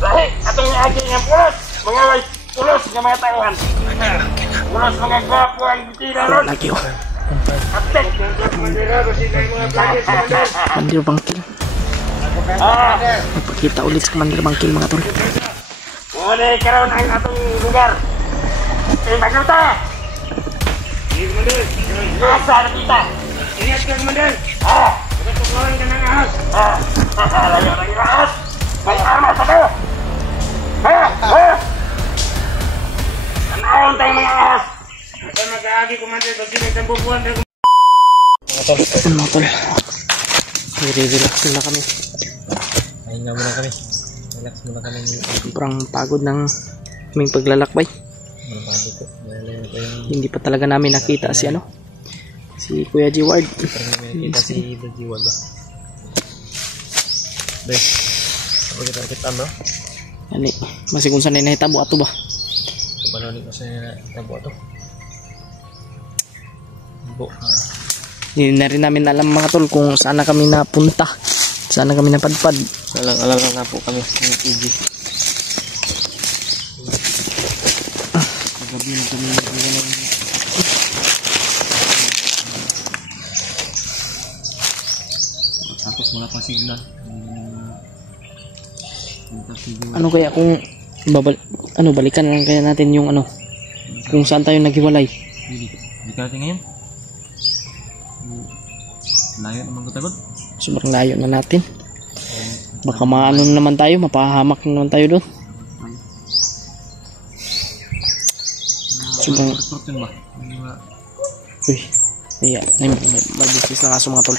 Lahi, atong agi ng pulos. Mga way pulos ng mga tauhan. Pulos mga gwapo ang bitira ron. Lagi oh. Kapten. Commander Bangkil. Magpakita ulit sa Commander Bangkil mga tol. Muna karoon ang atong lugar. Magluta. Asa na kita. Ingat ka, Commander. Pagkatukulan ka ng ahas. Layo ng ahas. May armas ako. Anaon tayong mga ahas. Ito mag-aagi, Commander. Pag sinagtambubuan tayo. Mga tol. Relax muna kami. Pahinga muna kami. Relax muna kami. Sobrang pagod ng aming paglalakbay. Hindi pa talaga namin nakita si ano, si Kuya G Ward. Kita si G Ward ba? Dahil ako kita mo? Yan eh, masih kung saan na nahitabo ato ba? Kumpanonin ko sa tabo ato. Hindi na rin namin alam mga tol kung saan na kami napunta, saan na kami napadpad. Alang na po kami ng TV. Gabi na kami tapos wala pa signal. Ano kaya kung balikan lang kaya natin yung ano, kung saan tayo naghiwalay. Hindi ka natin ngayon. Layo naman katagod. Sobrang layo na natin. Baka maano naman tayo, mapahamak naman tayo doon. Sobrang ba? uy, iya, may busis ng aso mga tol.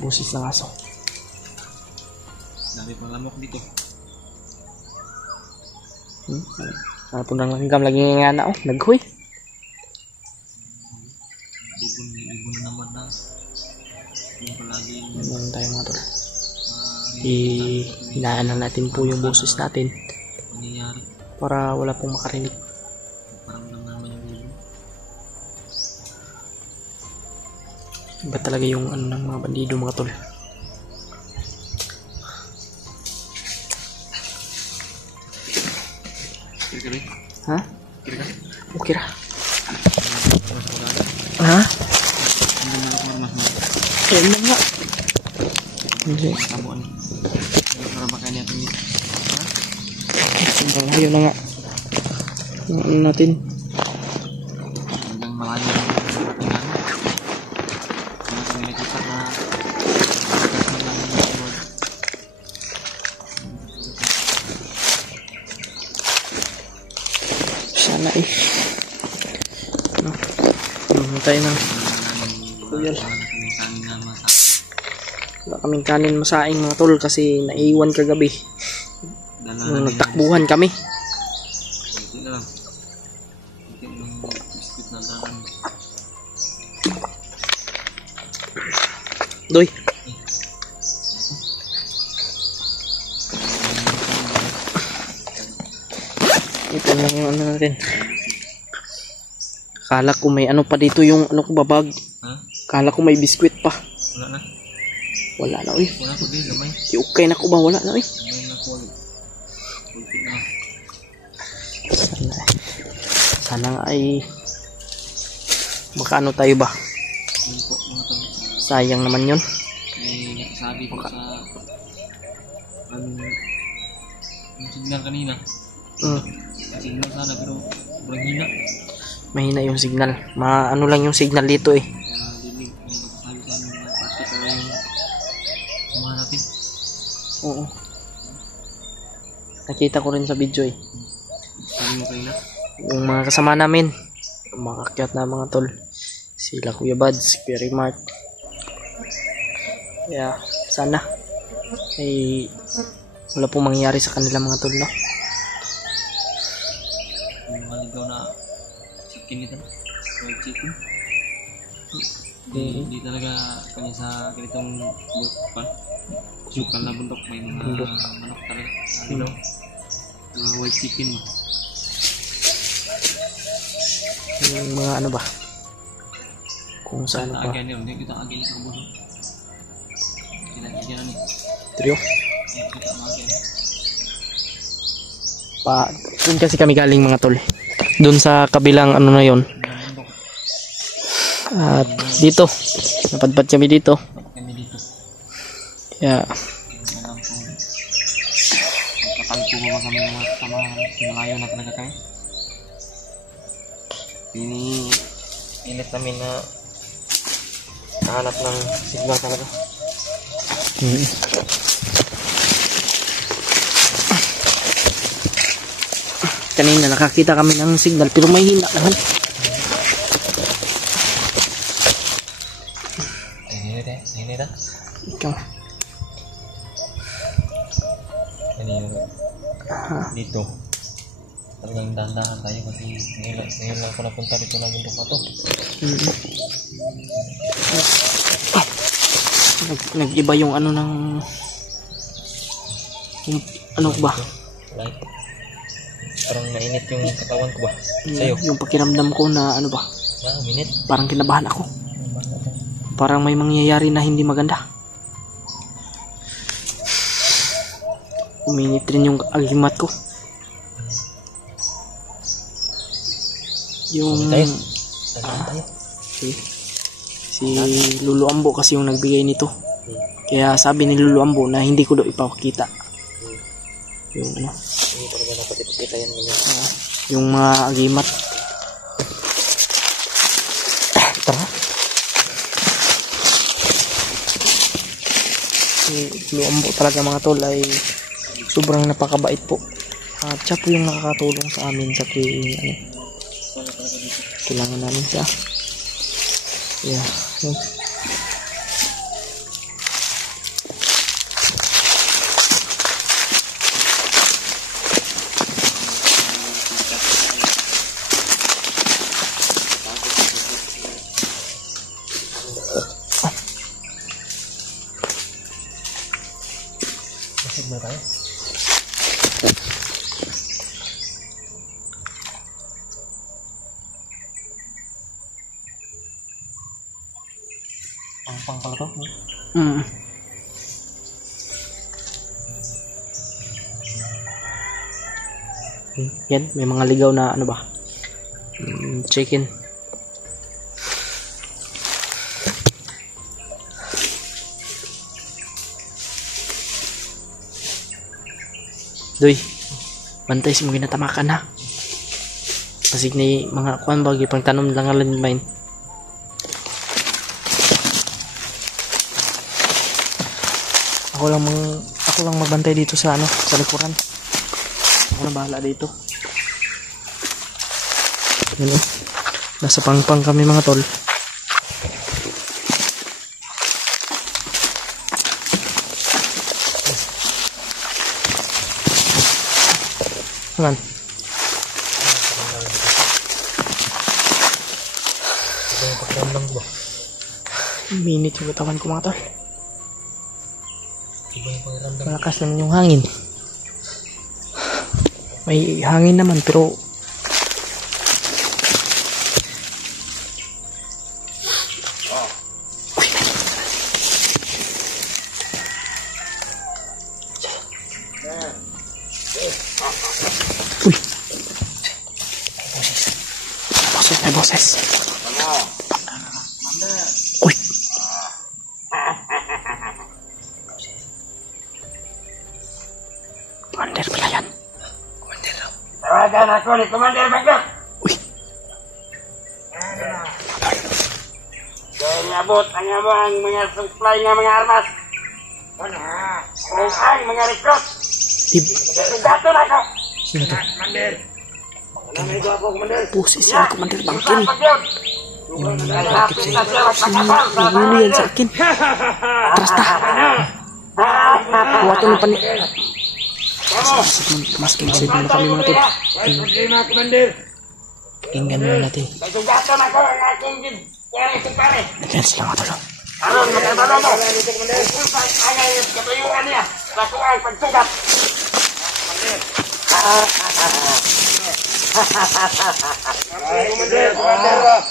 Busis ng aso. Dami pang lamok dito. Napun lang langgam lagi nga na oh, naghuy. Ibon na naman na. Yung palagi Naman tayo mga tol. Hinaan na natin po yung boses natin nangyayari. para wala pong makarinig. Parang naman yung ibon. Iba talaga yung ano ng mga bandido mga tol. Kira-kira. Ha? Kira-kira. Okay ra. Ha? Ayun na nga. Hindi. Tabuan. Para makan niya ito. Sobrang layo na nga. Yung ano natin. Hanggang malayo ng patingan. Kaya kami nakita na atas na lang yung ibon. Sana eh. Ano? Tayo ng kuyal. Wala kaming kanin masaing mga tol kasi naiwan kagabi. Nung nagtakbuhan kami. Hindi na lang. Hindi yung biskuit na dalan. Doy. Ito lang yung ano natin. Kala ko may ano pa dito yung ano ko babag. Ha? Kala ko may biskwit pa. Wala na. Wala na uy. Wala ko din. Gamay. Okay na ko ba? Wala na uy. Gamay na ko. Kulti na. Sana nga ay makaano tayo ba? Yun po mga tol. Sayang naman yun. May nakasabi ko sa yung signal kanina. Signal sana pero sobrang hina. Mahina yung signal. Ano lang yung signal dito eh. Kaya dinig may nagsasabi sa amin na pati ko yung samahan natin. Oo. Nakita ko rin sa video eh. Sabi mo kayo na. Yung mga kasama namin. Yung mga kakyat na mga tol. Sila Kuya Buds, Kuya Mark. Kaya sana ay wala pong mangyayari sa kanila mga tol no. Yung maligaw na chicken nito. Fried chicken. Hindi talaga kanya sa ganitong sukal na bundok. May mga manok talaga. Maligaw. Mga white chicken mo. Yung mga ano ba? Kung saan pa. Agyan yun. Hindi kita agyan sa kabuso. Kinagigyan na ni. Trio? Kita mga agyan. Doon kasi kami galing mga tol. Doon sa kabilang ano na yon. At dito, napadpad kami dito. Yeah. Katagpo ba kami ng sama malayo na talaga kami? Init namin na nahanap ng signal talaga. Kanina nakakita kami ng signal pero may hina naman. Ini Ikaw. Dito. Talagang dahan-dahan tayo kasi ngayon lang ako napunta dito na bundok na to. Nag-iba yung ano ng yung, ano ba? Like, parang mainit yung katawan ko ba? Sa'yo? Yung pakiramdam ko na ano ba? Minit? Parang kinabahan ako. Parang may mangyayari na hindi maganda. Uminit rin yung agimat ko. Yung si Lulu Ambo kasi yung nagbigay nito. Kaya sabi ni Lulu Ambo na hindi ko daw ipakita. Yung ano? Hindi talaga dapat ipakita yan. Yung mga agimat. Tara. Si Lulu Ambo talaga mga tol ay sobrang napakabait po. At siya po yung nakakatulong sa amin sa kailangan namin siya. Yeah. Masig na tayo. Pang pala to? Yan, may mga ligaw na ano ba? Chicken. Doy, bantay si mo ginatamakan ha. Pasig ni mga kuan bagi pang tanom lang alam mine. Ako lang magbantay dito sa ano, sa likuran. Ako na bahala dito. Ano? Nasa pangpang kami mga tol. Hangan. Minit yung katawan ko mga tol. Malakas naman yung hangin. May hangin naman pero uy, may boses. Uy, Commander pala yan. Commander raw. Tawagan ako ni Commander Bagdad. Uy. Kaya niabot ang mga supply ng mga armas. Ang mga recruit. Dato na ako. Sino to? Commander. Namay ko ako, Commander. Boses yan, Commander Bangkin. Yung Malapit na siya magpakasal. nagulo yan sa akin. Atras ta. Kuwato ng pani. Mas kinisip na kami mga tol. Inggan muna natin. Dato na ako ang aking pare. Yan sila mga tol. Aron, magkabalo mo. Ayaw yung katuyuan niya. Bako ang pagsugat. Commander.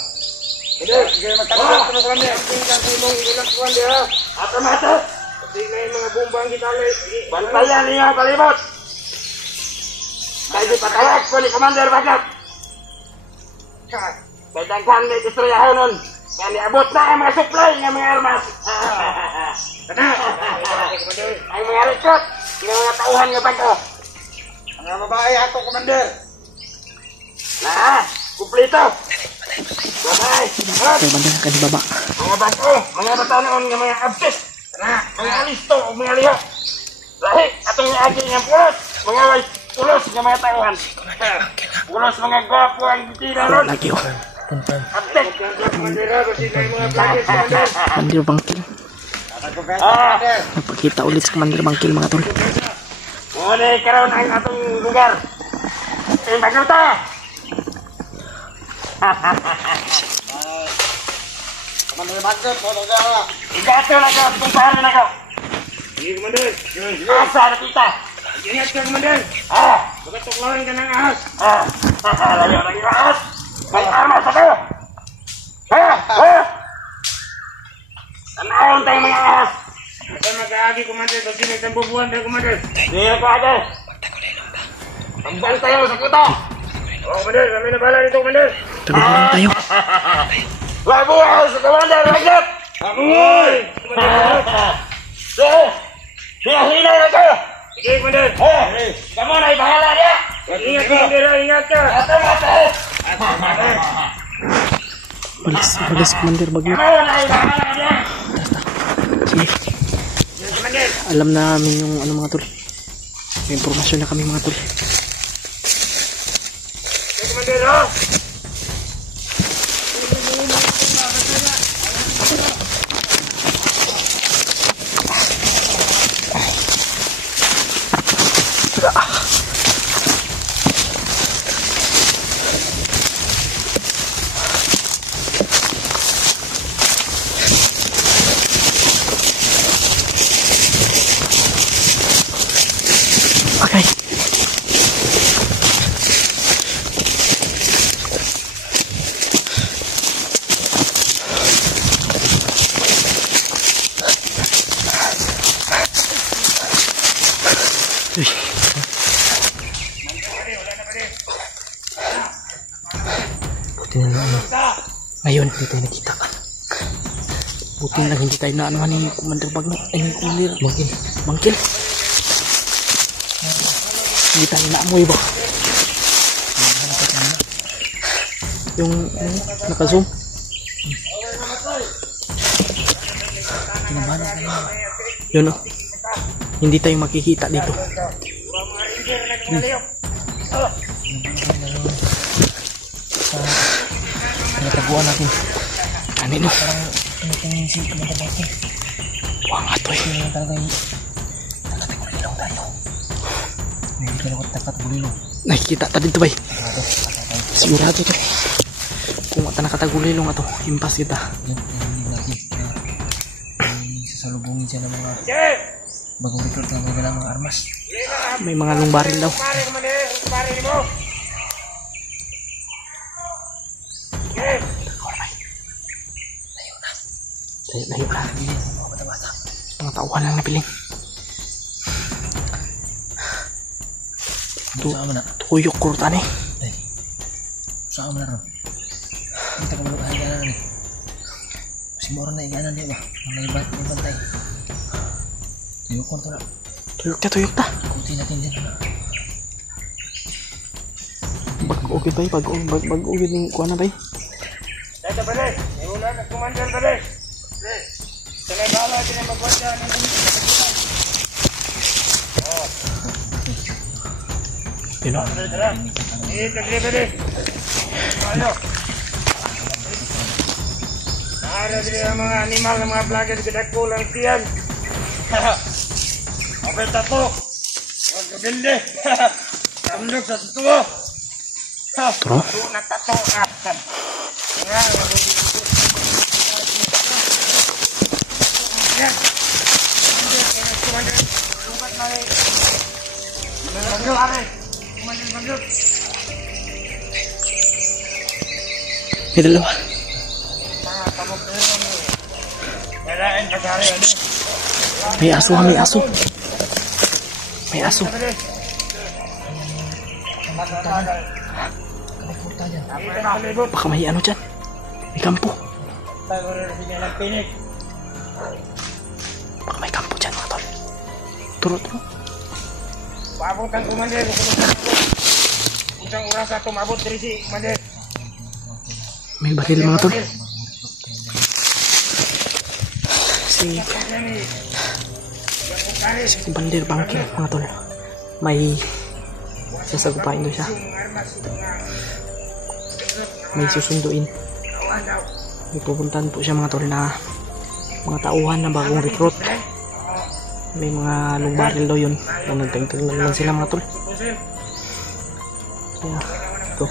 Sige, magkakalat na kami. Ang tingkan sa imong ilang kuwan diha. Ato mata. Hindi na yung mga bumbang kita. Bantayan niya, palibot. Dahil patawag ko ni Commander Bagat. Dagdagan ni istoryahan nun. Nga niabot na ang mga supply ng mga armas. Ang mga recruit, ng mga tauhan nga bago. Mga babae ato, Commander. Na, kumplito. Babae. Kaya banda ka di baba. Mga bago, mga batanoon nga mga absent. Na, mga alisto o mga liho. Lahi, atong agi ng pulos. Mga pulos nga mga tauhan. Pulos mga gwapo ang bitira ron. Lagi oh. Absent. Commander Bangkil. Nagpakita ulit sa Commander Bangkil mga tol. Muna karoon ang atong lugar. Bago ta. Commander Bangkil, igato na ka, kumpare na ka. Sige, Commander. Asa na kita. Ingat ka, Commander. Magatuklawan ka ng ahas. Layo ng ahas. May armas ako. Tanahon tayong mga ahas. Ito mag-aagi, Commander. Pag sinag ng bubuan tayo, Commander. Hindi na kaagi. Pagban tayo sa kuta. Commander. Kami na bala dito, Commander. Tulungan tayo. Labuhay sa Commander. Ragat. Amoy. Hina-hina na ka. Sige, Commander. Kamu na ibahala niya. Ingat, Commander. Ingat ka. Balis Commander Bagyo. Kamu na ibahala niya. Sige. Alam namin yung ano mga tol. May impormasyon na kami mga tol. Commander, Okay. Uy. Buti na lang ngayon hindi tayo nakita. Buti na lang hindi tayo naanuhan ni Commander Bagno. Ay, ni Commander Bangkil. Hindi tayo naamoy ba? Yung naka-zoom. Yun o. Hindi tayo makikita dito. Nataguan natin. Kanin o. Buwang ato eh. Nakikita ta dito bay. Sigurado to. Kung mata nakatagulilong ato, impas kita. Sasalubungin siya ng mga bagong recruit na may dalang mga armas. May mga lumbaril daw. Layo na. Mga tauhan lang napiling. Saan na? Tuyok kurtan eh. Saan na ron? Kita ka malukahan ka na rin. Kasi mo rin na iganan di ba? May bantay. Tuyok ko ito na. Tuyok ta. Ikutin natin din na. Bag-ugid bay. Bag-ugid ng kuha na bay. Dito ba rin? Iwala ka, Commander ba rin? Sanay bala din ang magwadya ng Yun o. Naara din ang mga animal ng mga vlogger kadagko lang siyan. Mabay tato. Huwag kabindi. Kamlog sa sutuwo. Tro. Nagtato ka. May dalawa. May aso. May aso. Kaliputan dyan. Baka may ano dyan. May kampo. Baka may kampo dyan mga tol. Turo. Paabot ang kumandir. Isang oras na tumabot diri si kumandir. May baril mga tol. Si Commander Bangking mga tol. May sasagupain doon siya. May susunduin. May pupuntahan po siya mga tol na mga tauhan na bagong recruit. May mga long barrel daw yun. Nagtagtag na naman sila mga tol. Kaya ito.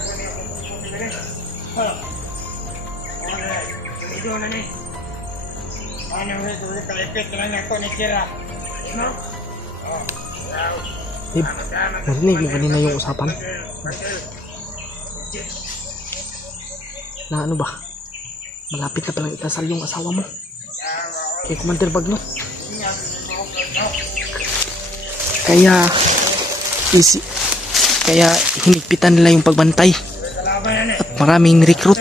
Narinig mo kanina yung usapan? Na ano ba? Malapit na palang ikasal yung asawa mo kay Commander Bagnot. Kaya hinigpitan nila yung pagbantay at maraming recruit.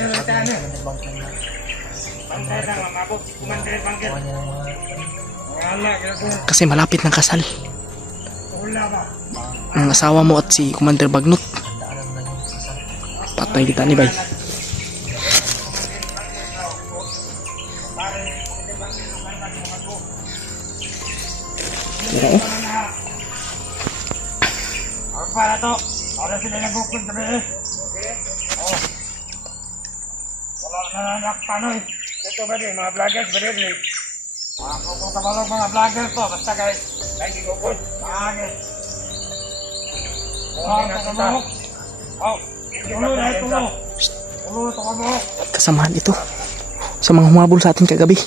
Kasi malapit ng kasal ng asawa mo at si Commander Bagnot. Patay kita ni Bay. Kira para to, para sila nagukod kami eh. Wala na anak panoy. Ito ba din, mga vloggers ba din eh. Kung kabalog mga vloggers to, basta guys, lagi gukod, maagin. Kasamahan ito sa mga humabol sa atin kagabi.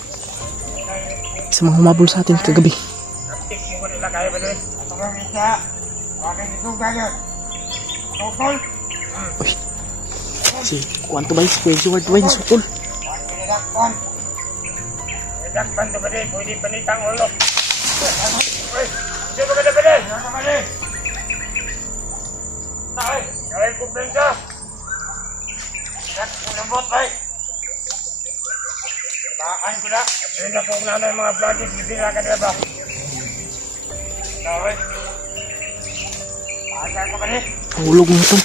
Uy, si Kuan to ba? Si Kuya Edward to ba? Nasutol. Pwede panitang ulo. Hindi ko bali. Ay, kumpensa. Lambot, ay. Taan ko na. Hindi na po na ng mga vloggers. Hindi na ka diba? Ay. Asa ka bali? Hulog mo ito.